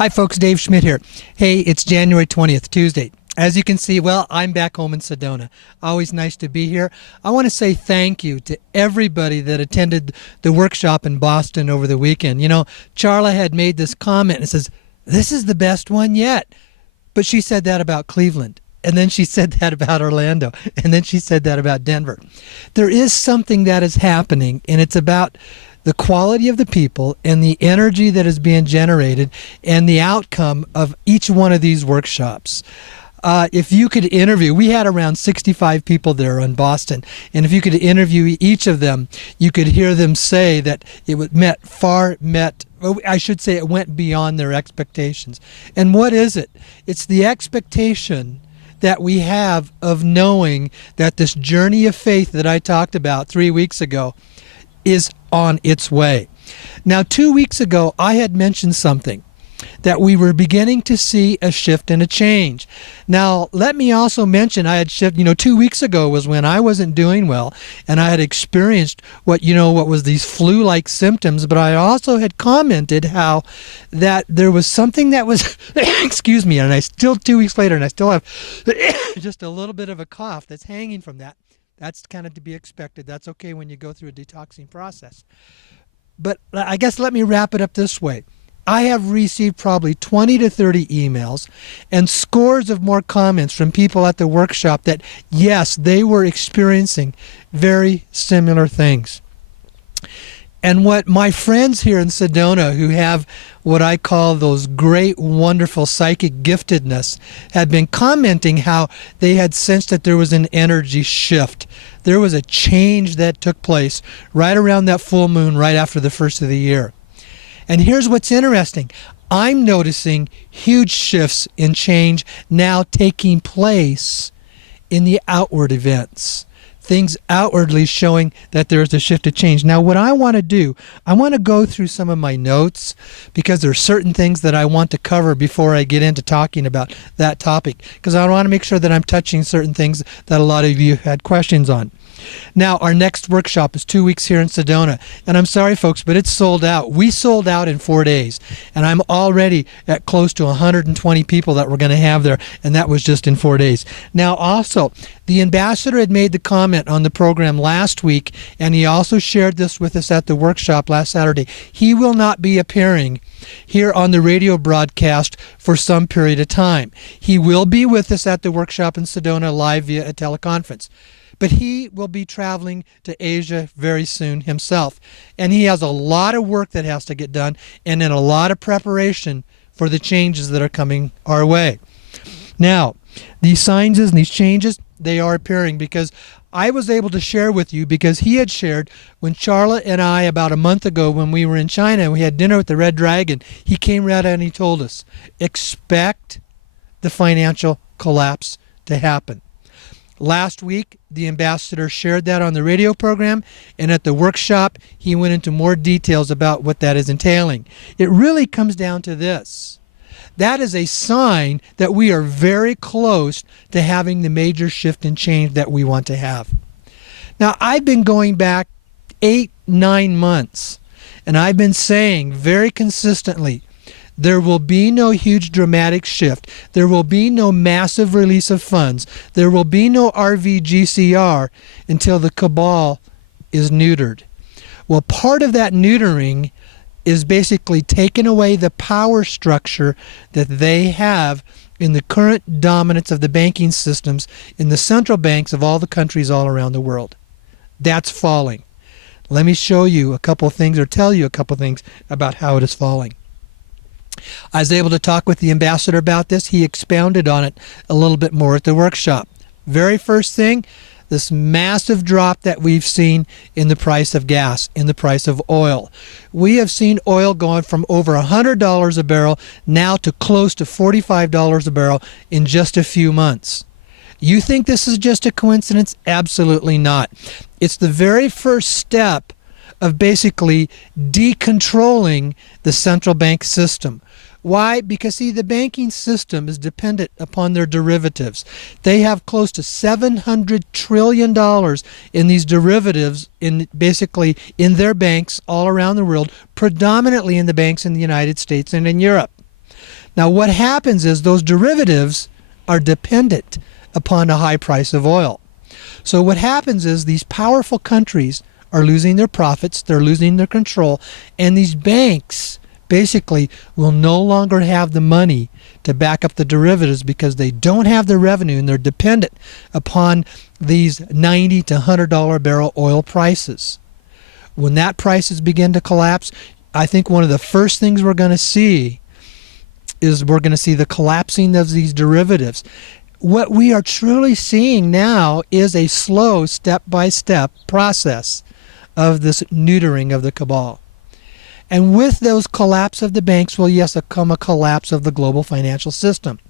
Hi, folks. Dave Schmidt here. Hey, it's January 20th, Tuesday. As you can see, well, I'm back home in Sedona. Always nice to be here. I want to say thank you to everybody that attended the workshop in Boston over the weekend. You know, Charla had made this comment and says, "This is the best one yet." But she said that about Cleveland. And then she said that about Orlando. And then she said that about Denver. There is something that is happening, and it's about the quality of the people and the energy that is being generated and the outcome of each one of these workshops. If you could interview, we had around 65 people there in Boston, and if you could interview each of them, you could hear them say that it went beyond their expectations. And what is it? It's the expectation that we have of knowing that this journey of faith that I talked about 3 weeks ago is on its way. Now, 2 weeks ago, I had mentioned something, that we were beginning to see a shift and a change. Now, let me also mention I had shifted, 2 weeks ago was when I wasn't doing well, and I had experienced what was these flu-like symptoms, but I also had commented how that there was something that was, excuse me, and I still 2 weeks later, and I still have just a little bit of a cough that's hanging from that. That's kind of to be expected. That's okay when you go through a detoxing process. But I guess let me wrap it up this way. I have received probably 20 to 30 emails and scores of more comments from people at the workshop that, yes, they were experiencing very similar things. And what my friends here in Sedona, who have what I call those great, wonderful psychic giftedness, had been commenting how they had sensed that there was an energy shift. There was a change that took place right around that full moon, right after the first of the year. And here's what's interesting. I'm noticing huge shifts in change now taking place in the outward events. Things outwardly showing that there's a shift of change. Now, what I want to do, I want to go through some of my notes because there are certain things that I want to cover before I get into talking about that topic, because I want to make sure that I'm touching certain things that a lot of you had questions on. Now, our next workshop is 2 weeks here in Sedona, and I'm sorry, folks, but it's sold out. We sold out in 4 days, and I'm already at close to 120 people that we're going to have there, and that was just in 4 days. Now, also, the ambassador had made the comment on the program last week, and he also shared this with us at the workshop last Saturday. He will not be appearing here on the radio broadcast for some period of time. He will be with us at the workshop in Sedona live via a teleconference. But he will be traveling to Asia very soon himself. And he has a lot of work that has to get done and then a lot of preparation for the changes that are coming our way. Now, these signs and these changes, they are appearing because I was able to share with you because he had shared when Charla and I, about a month ago when we were in China and we had dinner with the Red Dragon, he came right out and he told us, expect the financial collapse to happen. Last week, the ambassador shared that on the radio program, and at the workshop, he went into more details about what that is entailing. It really comes down to this. That is a sign that we are very close to having the major shift and change that we want to have. Now, I've been going back 8-9 months, and I've been saying very consistently, there will be no huge dramatic shift. There will be no massive release of funds. There will be no RVGCR until the cabal is neutered. Well, part of that neutering is basically taking away the power structure that they have in the current dominance of the banking systems in the central banks of all the countries all around the world. That's falling. Let me show you a couple of things or tell you a couple of things about how it is falling. I was able to talk with the ambassador about this. He expounded on it a little bit more at the workshop. Very first thing, this massive drop that we've seen in the price of gas, in the price of oil. We have seen oil going from over $100 a barrel now to close to $45 a barrel in just a few months. You think this is just a coincidence? Absolutely not. It's the very first step of basically decontrolling the central bank system. Why? Because, see, the banking system is dependent upon their derivatives. They have close to $700 trillion in these derivatives basically in their banks all around the world, predominantly in the banks in the United States and in Europe. Now, what happens is those derivatives are dependent upon a high price of oil. So what happens is these powerful countries are losing their profits, they're losing their control, and these banks basically will no longer have the money to back up the derivatives because they don't have the revenue and they're dependent upon these $90 to $100 barrel oil prices. When that prices begin to collapse, I think one of the first things we're going to see is we're going to see the collapsing of these derivatives. What we are truly seeing now is a slow step-by-step process of this neutering of the cabal. And with those collapse of the banks will, yes, come a collapse of the global financial system.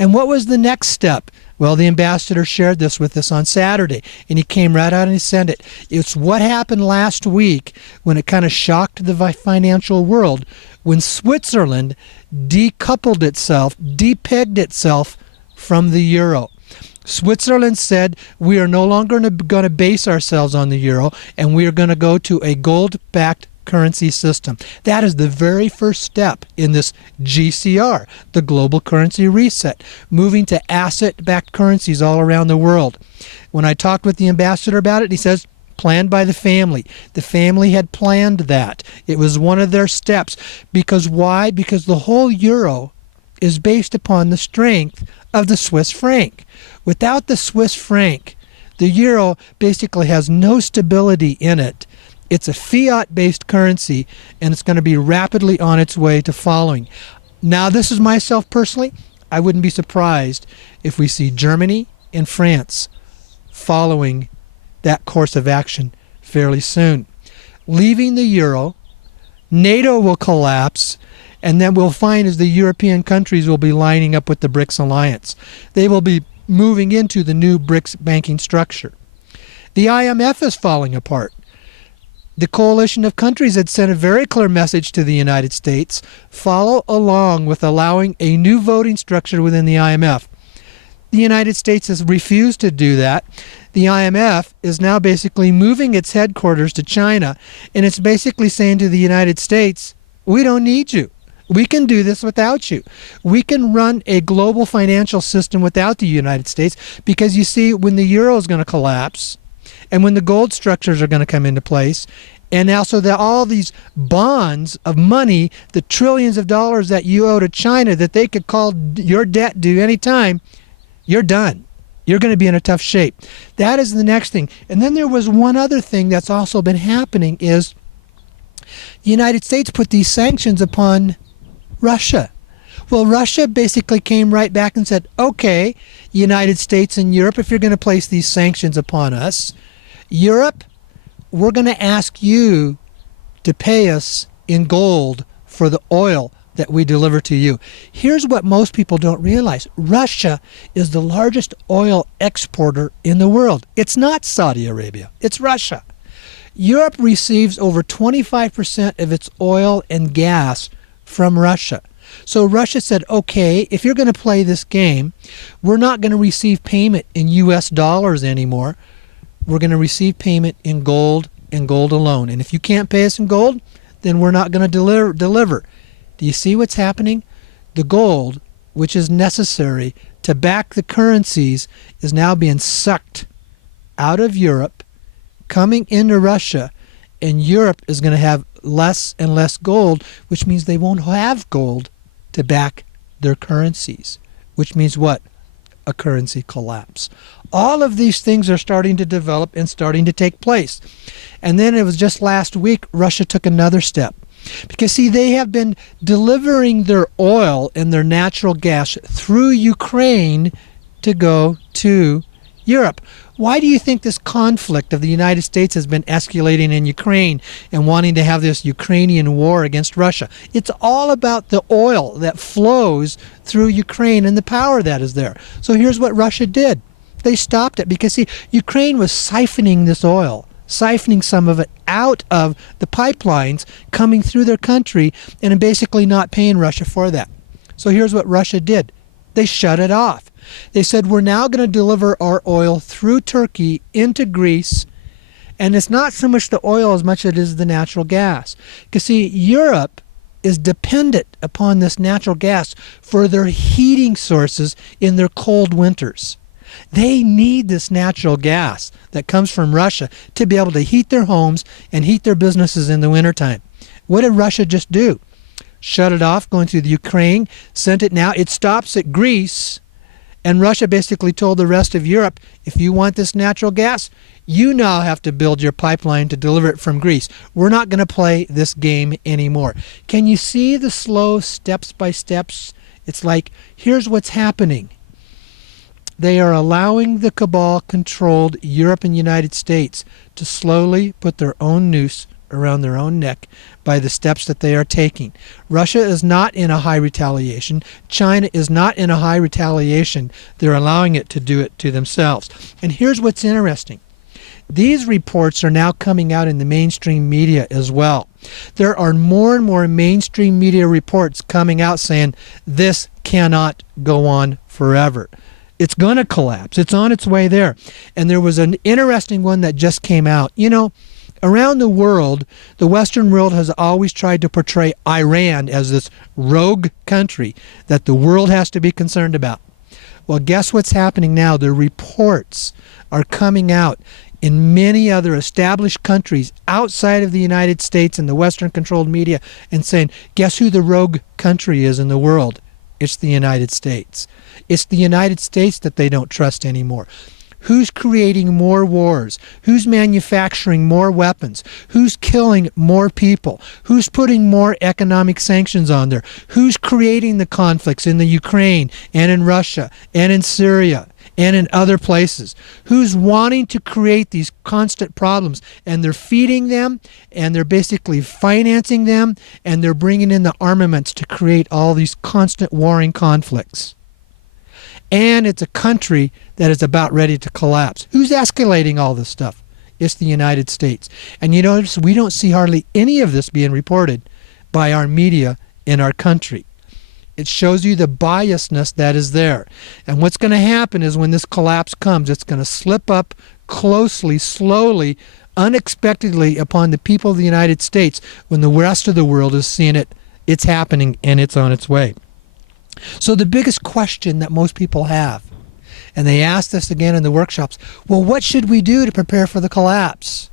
And what was the next step? Well, the ambassador shared this with us on Saturday, and he came right out and he said it. It's what happened last week when it kind of shocked the financial world, when Switzerland decoupled itself, depegged itself from the euro. Switzerland said, we are no longer going to base ourselves on the euro, and we are going to go to a gold-backed currency system. That is the very first step in this GCR, the global currency reset, moving to asset-backed currencies all around the world. When I talked with the ambassador about it, he says, planned by the family. The family had planned that. It was one of their steps. Because why? Because the whole euro is based upon the strength of the Swiss franc. Without the Swiss franc, the euro basically has no stability in it. It's a fiat-based currency, and it's going to be rapidly on its way to following. Now, this is myself personally. I wouldn't be surprised if we see Germany and France following that course of action fairly soon. Leaving the euro, NATO will collapse, and then we'll find as the European countries will be lining up with the BRICS alliance. They will be moving into the new BRICS banking structure. The IMF is falling apart. The coalition of countries had sent a very clear message to the United States, follow along with allowing a new voting structure within the IMF. The United States has refused to do that. The IMF is now basically moving its headquarters to China, and it's basically saying to the United States, we don't need you. We can do this without you. We can run a global financial system without the United States because, you see, when the euro is going to collapse, and when the gold structures are going to come into place, and also that all these bonds of money, the trillions of dollars that you owe to China that they could call your debt due anytime, you're done. You're going to be in a tough shape. That is the next thing. And then there was one other thing that's also been happening is the United States put these sanctions upon Russia. Well, Russia basically came right back and said, okay, United States and Europe, if you're going to place these sanctions upon us, Europe, we're going to ask you to pay us in gold for the oil that we deliver to you. Here's what most people don't realize. Russia is the largest oil exporter in the world. It's not Saudi Arabia. It's Russia. Europe receives over 25% of its oil and gas from Russia. So Russia said, okay, if you're going to play this game, we're not going to receive payment in US dollars anymore. We're going to receive payment in gold and gold alone. And if you can't pay us in gold, then we're not going to deliver. Do you see what's happening? The gold, which is necessary to back the currencies, is now being sucked out of Europe, coming into Russia, and Europe is going to have less and less gold, which means they won't have gold to back their currencies, which means what? A currency collapse. All of these things are starting to develop and starting to take place. And then it was just last week, Russia took another step. Because, see, they have been delivering their oil and their natural gas through Ukraine to go to Europe. Why do you think this conflict of the United States has been escalating in Ukraine and wanting to have this Ukrainian war against Russia? It's all about the oil that flows through Ukraine and the power that is there. So here's what Russia did. They stopped it because, see, Ukraine was siphoning this oil, siphoning some of it out of the pipelines coming through their country and basically not paying Russia for that. So here's what Russia did. They shut it off. They said, we're now going to deliver our oil through Turkey into Greece, and it's not so much the oil as much as it is the natural gas. Because, see, Europe is dependent upon this natural gas for their heating sources in their cold winters. They need this natural gas that comes from Russia to be able to heat their homes and heat their businesses in the wintertime. What did Russia just do? Shut it off going through the Ukraine, sent it now. It stops at Greece, and Russia basically told the rest of Europe, if you want this natural gas, you now have to build your pipeline to deliver it from Greece. We're not going to play this game anymore. Can you see the slow steps by steps? It's like, here's what's happening. They are allowing the cabal-controlled Europe and United States to slowly put their own noose around their own neck by the steps that they are taking. Russia is not in a high retaliation. China is not in a high retaliation. They're allowing it to do it to themselves. And here's what's interesting. These reports are now coming out in the mainstream media as well. There are more and more mainstream media reports coming out saying this cannot go on forever. It's going to collapse. It's on its way there. And there was an interesting one that just came out. You know, around the world, the Western world has always tried to portray Iran as this rogue country that the world has to be concerned about. Well, guess what's happening now? The reports are coming out in many other established countries outside of the United States and the Western-controlled media and saying, guess who the rogue country is in the world? It's the United States. It's the United States that they don't trust anymore. Who's creating more wars? Who's manufacturing more weapons? Who's killing more people? Who's putting more economic sanctions on there? Who's creating the conflicts in the Ukraine and in Russia and in Syria and in other places? Who's wanting to create these constant problems? And they're feeding them, and they're basically financing them, and they're bringing in the armaments to create all these constant warring conflicts. And it's a country that is about ready to collapse. Who's escalating all this stuff? It's the United States. And you notice we don't see hardly any of this being reported by our media in our country. It shows you the biasness that is there. And what's going to happen is when this collapse comes, it's going to slip up closely, slowly, unexpectedly upon the people of the United States when the rest of the world is seeing it. It's happening and it's on its way. So the biggest question that most people have, and they asked this again in the workshops, well, what should we do to prepare for the collapse?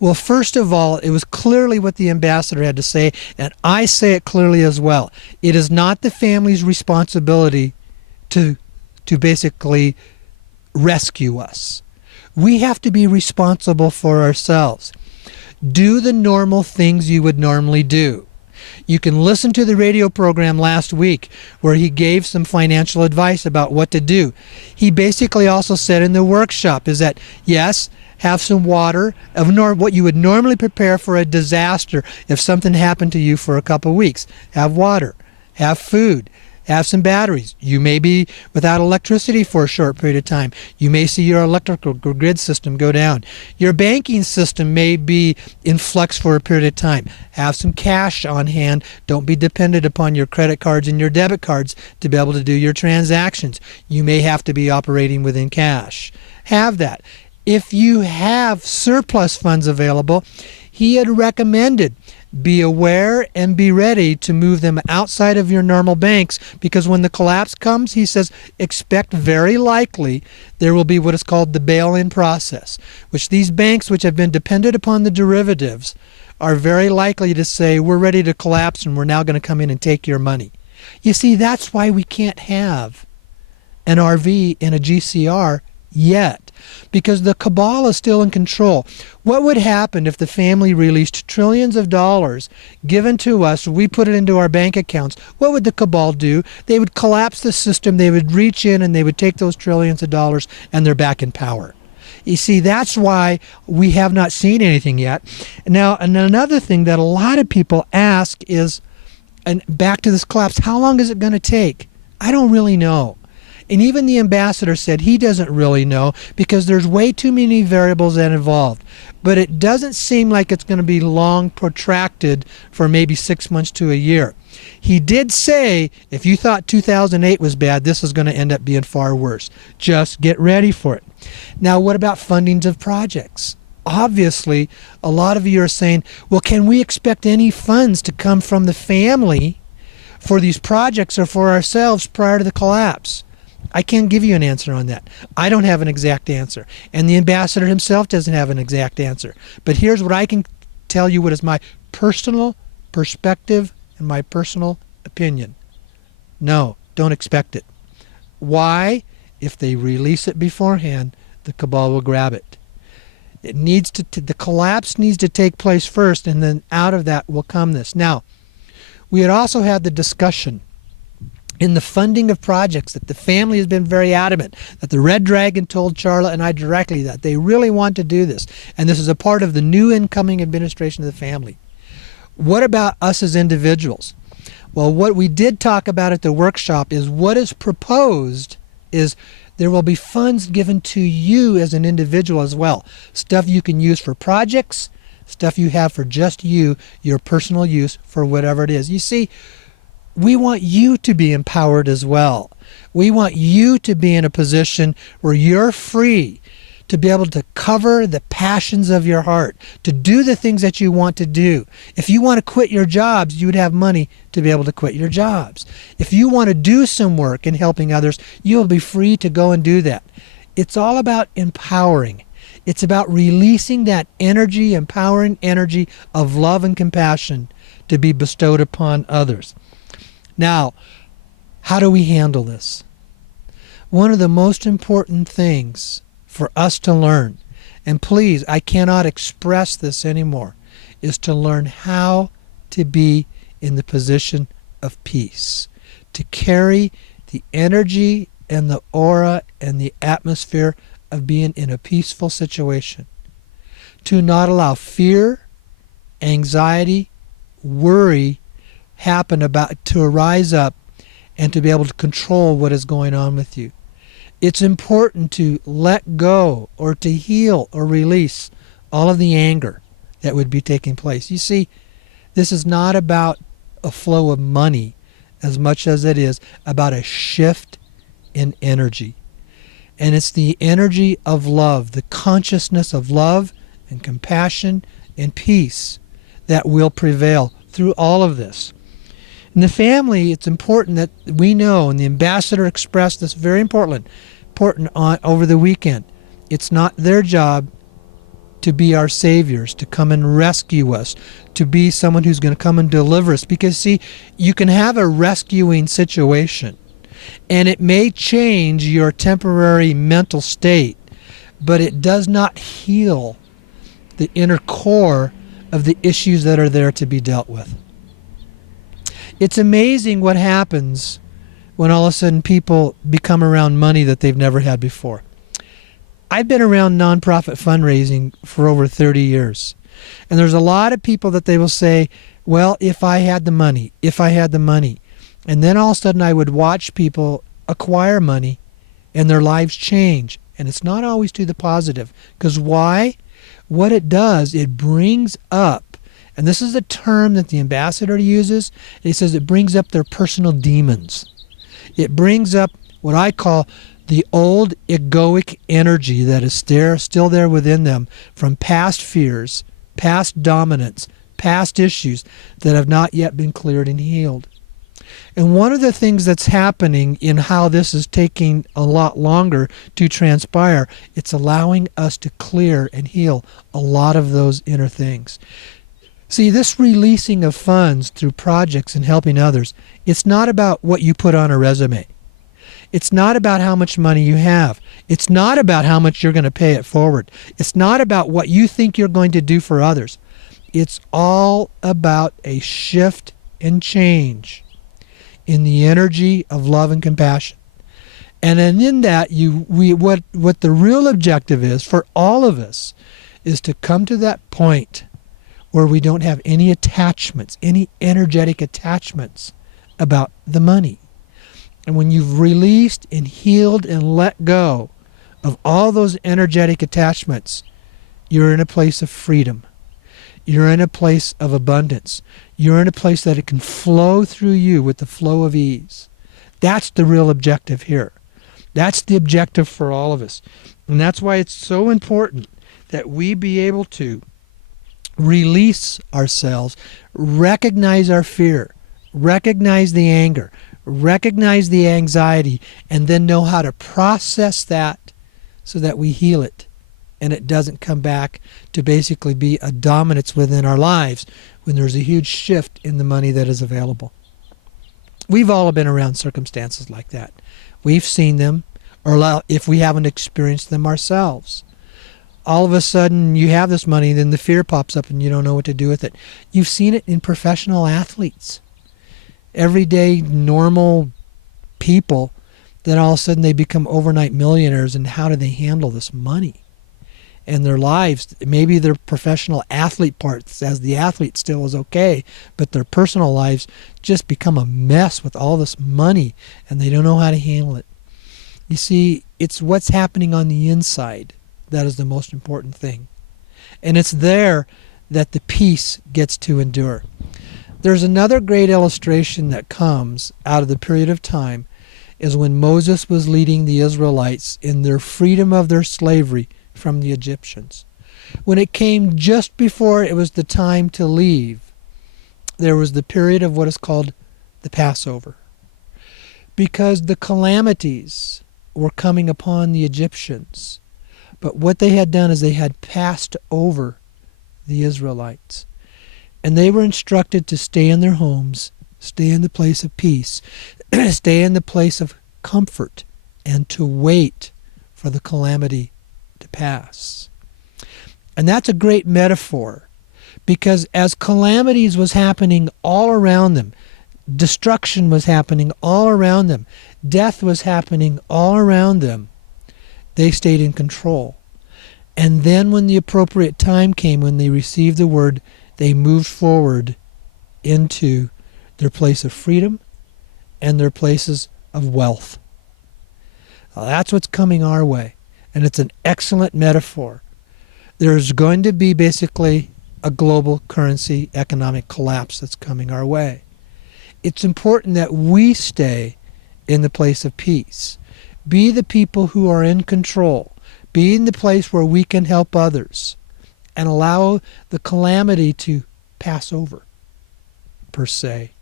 Well, first of all, it was clearly what the ambassador had to say, and I say it clearly as well. It is not the family's responsibility to basically rescue us. We have to be responsible for ourselves. Do the normal things you would normally do. You can listen to the radio program last week where he gave some financial advice about what to do. He basically also said in the workshop is that, yes, have some water, of what you would normally prepare for a disaster if something happened to you for a couple of weeks. Have water, have food, have some batteries. You may be without electricity for a short period of time. You may see your electrical grid system go down. Your banking system may be in flux for a period of time. Have some cash on hand. Don't be dependent upon your credit cards and your debit cards to be able to do your transactions. You may have to be operating within cash. Have that. If you have surplus funds available, he had recommended be aware and be ready to move them outside of your normal banks, because when the collapse comes, he says, expect very likely there will be what is called the bail-in process, which these banks which have been dependent upon the derivatives are very likely to say, we're ready to collapse and we're now going to come in and take your money. You see, that's why we can't have an RV in a GCR yet, because the cabal is still in control. What would happen if the family released trillions of dollars given to us, we put it into our bank accounts? What would the cabal do? They would collapse the system, they would reach in and they would take those trillions of dollars, and they're back in power. You see, that's why we have not seen anything yet. Now, and another thing that a lot of people ask is, and back to this collapse, how long is it going to take? I don't really know. And even the ambassador said he doesn't really know because there's way too many variables that involved. But it doesn't seem like it's going to be long protracted for maybe 6 months to a year. He did say if you thought 2008 was bad, this is going to end up being far worse. Just get ready for it. Now, what about fundings of projects? obviously, a lot of you are saying, well, can we expect any funds to come from the family for these projects or for ourselves prior to the collapse? I can't give you an answer on that. I don't have an exact answer. And the ambassador himself doesn't have an exact answer. But here's what I can tell you, what is my personal perspective and my personal opinion. No, don't expect it. Why? If they release it beforehand, the cabal will grab it. It needs to, the collapse needs to take place first, and then out of that will come this. Now, we had also had the discussion in the funding of projects that the family has been very adamant, that the Red Dragon told Charla and I directly that they really want to do this. And this is a part of the new incoming administration of the family. What about us as individuals? Well, what we did talk about at the workshop is what is proposed is there will be funds given to you as an individual as well. Stuff you can use for projects, stuff you have for just you, your personal use for whatever it is. You see, we want you to be empowered as well. We want you to be in a position where you're free to be able to cover the passions of your heart, to do the things that you want to do. If you want to quit your jobs, you would have money to be able to quit your jobs. If you want to do some work in helping others, you'll be free to go and do that. It's all about empowering. It's about releasing that energy, empowering energy of love and compassion to be bestowed upon others. Now, how do we handle this? One of the most important things for us to learn, and please, I cannot express this anymore, is to learn how to be in the position of peace, to carry the energy and the aura and the atmosphere of being in a peaceful situation, to not allow fear, anxiety, worry to arise up and to be able to control what is going on with you. It's important to let go or to heal or release all of the anger that would be taking place. You see, this is not about a flow of money as much as it is about a shift in energy. And it's the energy of love, the consciousness of love and compassion and peace that will prevail through all of this. In the family, it's important that we know, and the ambassador expressed this very important over the weekend. It's not their job to be our saviors, to come and rescue us, to be someone who's going to come and deliver us. Because, see, you can have a rescuing situation, and it may change your temporary mental state, but it does not heal the inner core of the issues that are there to be dealt with. It's amazing what happens when all of a sudden people become around money that they've never had before. I've been around nonprofit fundraising for over 30 years. And there's a lot of people that they will say, well, if I had the money. And then all of a sudden I would watch people acquire money and their lives change. And it's not always to the positive. Because why? What it does, it brings up, and this is a term that the ambassador uses, he says it brings up their personal demons. It brings up what I call the old egoic energy that is still there within them from past fears, past dominance, past issues that have not yet been cleared and healed. And one of the things that's happening in how this is taking a lot longer to transpire, it's allowing us to clear and heal a lot of those inner things. See, this releasing of funds through projects and helping others, it's not about what you put on a resume. It's not about how much money you have. It's not about how much you're going to pay it forward. It's not about what you think you're going to do for others. It's all about a shift and change in the energy of love and compassion. And then in that, what the real objective is for all of us is to come to that point where we don't have any attachments, any energetic attachments about the money. And when you've released and healed and let go of all those energetic attachments, you're in a place of freedom. You're in a place of abundance. You're in a place that it can flow through you with the flow of ease. That's the real objective here. That's the objective for all of us. And that's why it's so important that we be able to release ourselves, recognize our fear, recognize the anger, recognize the anxiety, and then know how to process that so that we heal it and it doesn't come back to basically be a dominance within our lives when there's a huge shift in the money that is available. We've all been around circumstances like that. We've seen them, or if we haven't experienced them ourselves. All of a sudden you have this money, then the fear pops up and you don't know what to do with it. You've seen it in professional athletes. Everyday, normal people, then all of a sudden they become overnight millionaires, and how do they handle this money? And their lives, maybe their professional athlete parts as the athlete still is okay, but their personal lives just become a mess with all this money, and they don't know how to handle it. You see, it's what's happening on the inside that is the most important thing. And it's there that the peace gets to endure. There's another great illustration that comes out of the period of time is when Moses was leading the Israelites in their freedom of their slavery from the Egyptians. When it came just before it was the time to leave, there was the period of what is called the Passover. Because the calamities were coming upon the Egyptians. But what they had done is they had passed over the Israelites. And they were instructed to stay in their homes, stay in the place of peace, stay in the place of comfort, and to wait for the calamity to pass. And that's a great metaphor, because as calamities was happening all around them, destruction was happening all around them, death was happening all around them, they stayed in control. And then when the appropriate time came, when they received the word, they moved forward into their place of freedom and their places of wealth. Now, that's what's coming our way. And it's an excellent metaphor. There's going to be basically a global currency economic collapse that's coming our way. It's important that we stay in the place of peace. Be the people who are in control. Be in the place where we can help others and allow the calamity to pass over, per se.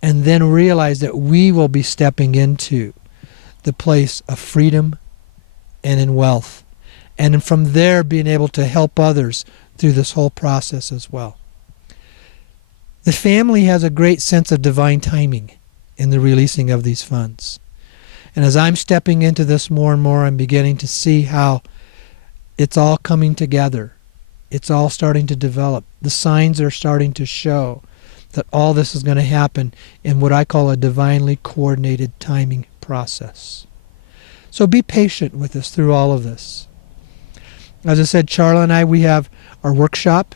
And then realize that we will be stepping into the place of freedom and in wealth. And from there being able to help others through this whole process as well. The family has a great sense of divine timing in the releasing of these funds. And as I'm stepping into this more and more, I'm beginning to see how it's all coming together. It's all starting to develop. The signs are starting to show that all this is going to happen in what I call a divinely coordinated timing process. So be patient with us through all of this. As I said, Charla and I, we have our workshop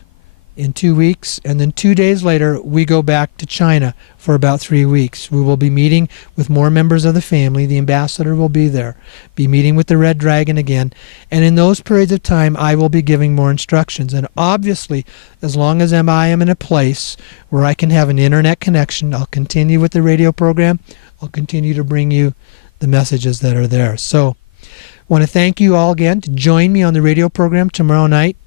in 2 weeks, and then 2 days later we go back to China for about 3 weeks. We will be meeting with more members of the family. The ambassador will be there, be meeting with the Red Dragon again, and in those periods of time I will be giving more instructions. And obviously, as long as I am in a place where I can have an internet connection, I'll continue with the radio program. I'll continue to bring you the messages that are there. So I want to thank you all again to join me on the radio program tomorrow night,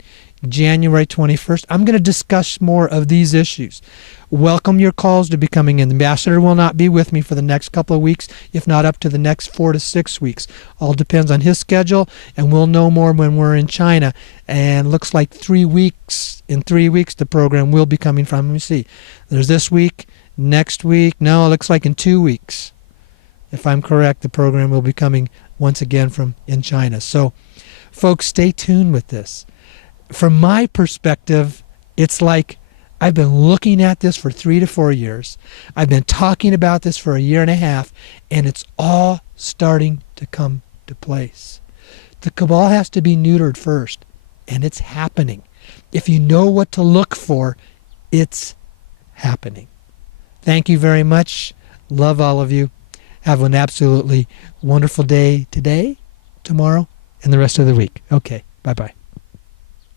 January 21st. I'm going to discuss more of these issues. Welcome your calls to be coming in. The ambassador will not be with me for the next couple of weeks, if not up to the next 4 to 6 weeks. All depends on his schedule, and we'll know more when we're in China. And looks like 3 weeks. In 3 weeks, the program will be coming from. Let me see. There's this week, next week. No, it looks like in 2 weeks. If I'm correct, the program will be coming once again from in China. So, folks, stay tuned with this. From my perspective, it's like I've been looking at this for 3 to 4 years. I've been talking about this for a year and a half, and it's all starting to come to place. The cabal has to be neutered first, and it's happening. If you know what to look for, it's happening. Thank you very much. Love all of you. Have an absolutely wonderful day today, tomorrow, and the rest of the week. Okay, bye-bye.